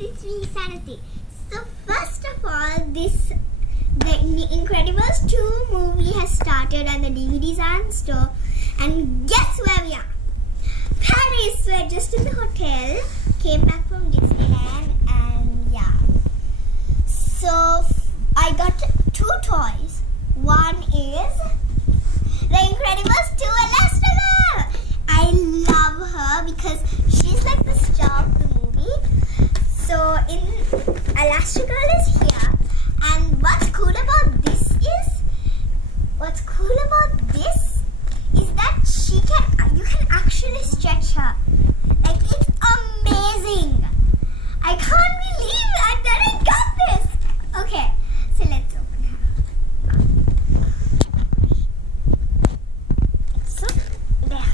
it's me, Sanity. So first of all, the Incredibles 2 movie has started and the DVDs are in store. And guess where we are? Paris. We're just in the hotel. Came back from Disneyland and yeah. So I got 2 toys. One is the Incredibles 2 Elastigirl. I love her because she's like the star of the movie. So Elastigirl is here, and what's cool about this is that you can actually stretch her. Like, it's amazing. I can't believe that I got this. Okay, so let's open her. So there.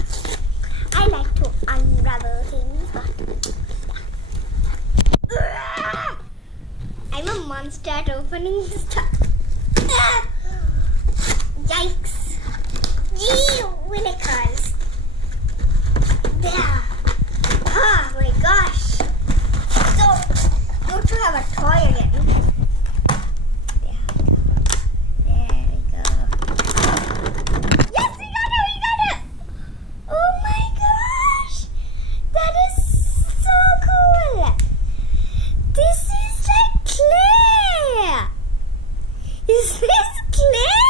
I like to unravel things, but I'm a monster at opening stuff. Yikes. Gee, willikers. There. Oh my gosh. So, good to have a toy again. There we go. Yes, we got it! Oh my gosh. That is so cool. This is like clay. Is this clay?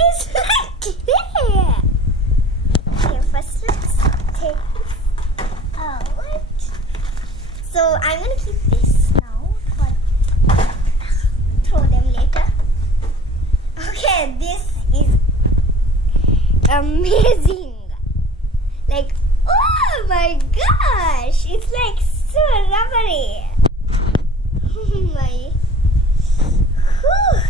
It's like clay. Okay, first let's take this out. So I'm gonna keep this now. Throw them later. Okay, this is amazing. Like, oh my gosh, it's like so rubbery. My. Whew.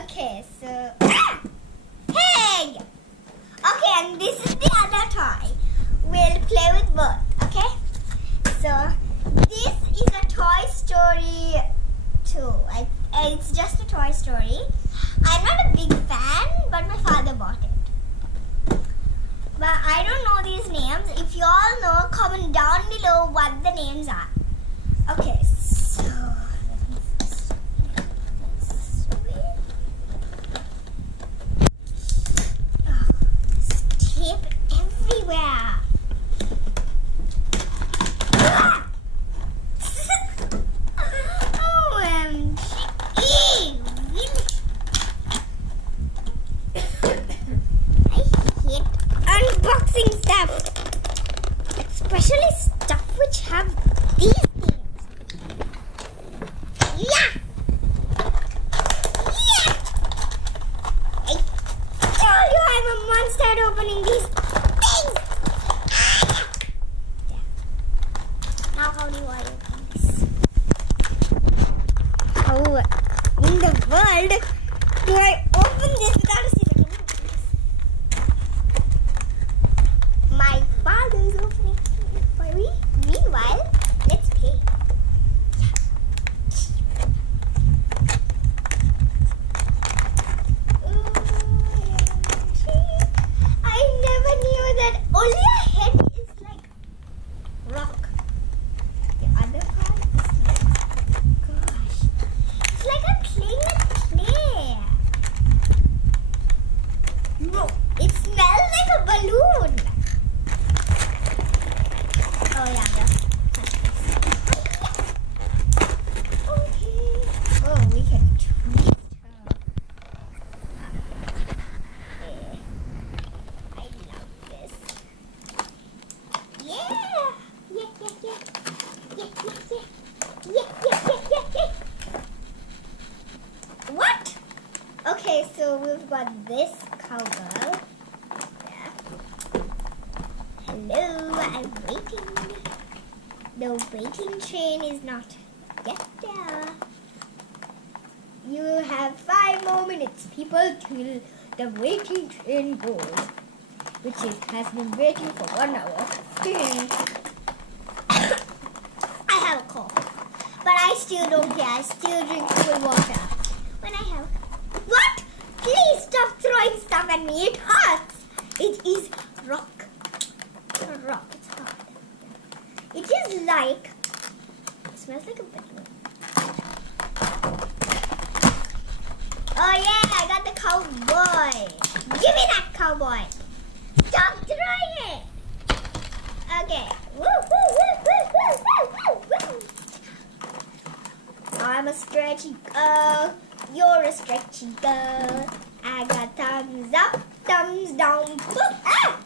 Okay, so hey! Okay, and this is the other toy. We'll play with both, okay? So this is a Toy Story 2. It's just a Toy Story. I'm not a big fan, but my father bought it. But I don't know these names. If you all know, comment down below what the names are. Okay, so tape everywhere. OMG. I hate unboxing stuff. Especially stuff which have these things. Yeah. I'm a monster at opening these things. Now how do I open this? How in the world do I open this without a scissor? My father is opening it for me. Meanwhile, let's play. Only a head is like rock. The other part is like, gosh, it's like I'm playing with clay. No, it smells like a balloon. Oh yeah. Okay. Oh, we can twist her. What? Okay, so we've got this cowgirl. Yeah. Hello, I'm waiting. The waiting train is not yet there. You have 5 more minutes, people, till the waiting train goes, which has been waiting for 1 hour. I have a cough, but I still don't care. I still drink full water. When I have... What? Please stop throwing stuff at me. It hurts. It is rock. Rock. It's hard. It is like, it smells like a banana. Oh yeah, I got the cowboy. Give me that cowboy. Stop throwing it. Okay. Woo, woo, woo, woo, woo, woo, woo, woo. I'm a stretchy girl. You're a stretchy girl. I got thumbs up, thumbs down. Ah!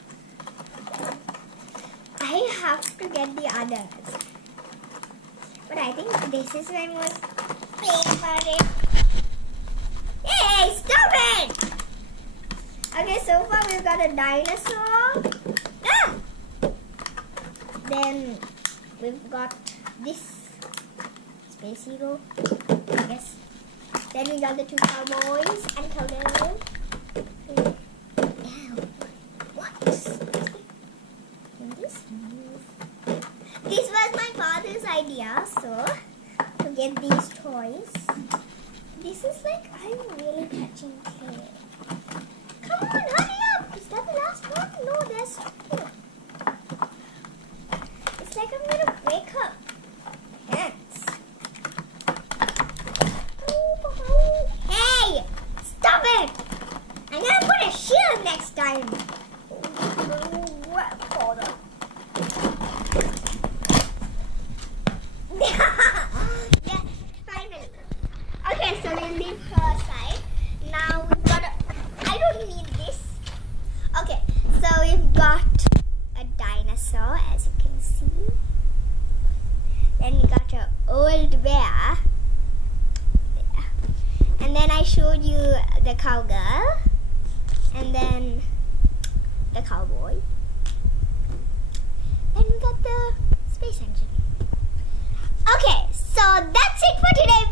I have to get the others. But I think this is my most favorite. Hey, stop it! Okay, so far we've got a dinosaur. Ah! Then we've got this space hero, I guess. Then we got the two cowboys and cowgirls. What? Can this move? This was my father's idea, so to get these toys. This is like, I'm really touching clay. Come on, hurry up! Is that the last one? No, there's two. It's like I'm gonna break up. Hands. Hey! Stop it! I'm gonna put a shield next time. What for? Yeah, finally. Okay, so we'll leave her aside. Now we've got I don't need this. Okay, so we've got a dinosaur, as you can see. Then we got an old bear. There. And then I showed you the cowgirl. And then the cowboy. Then we got the space engine. Okay, so that's it for today.